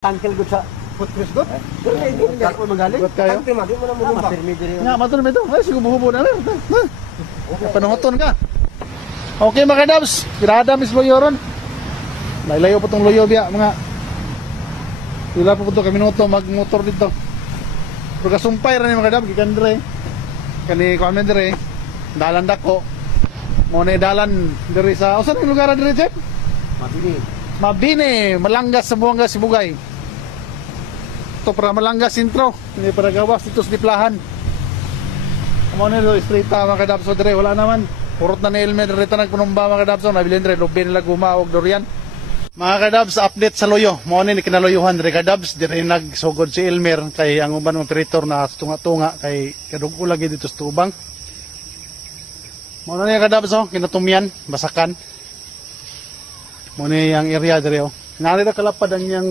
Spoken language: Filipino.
Tangkel gud sa footpress gud. Ako magaling. kayo? Tangkel madi mo na mo lumba. Nga, matulog ito. Ay, sige, buhubo na rin. Panungoton ka. Okay, mga dabs. Pirada, Miss Loyo ron. Laylayo po itong Loyo, biya, mga. Wala po ito kami minuto, magmotor dito. Pero kasumpay rin yung mga dabs. Gikan dire. Kani ko amin dire. Dalan dako. Muna dalan dire sa... O, saan yung lugar dire, Jeff? Mabini. Mabini, Malanggas sa Buanga, Sibugay. Ito para Malanggas intro, hindi para gawas dito sa Diplahan. Amo nilo straight mga kadabso dire, wala naman. Purot na ni Elmer rito nagpunumba mga kadabso, nabilin dire lobby nila gumawag durian. Mga kadabs, update sa Loyo. Mo ni kinaloyohan dire kadabs, dire nagsugod si Elmer kay ang uban operator na tunga-tunga kay kadugo lagi dito sa tubang. Mo ni kadabs kinatumyan, basakan. Muna yung area dire oh. Narira kalapad ang yang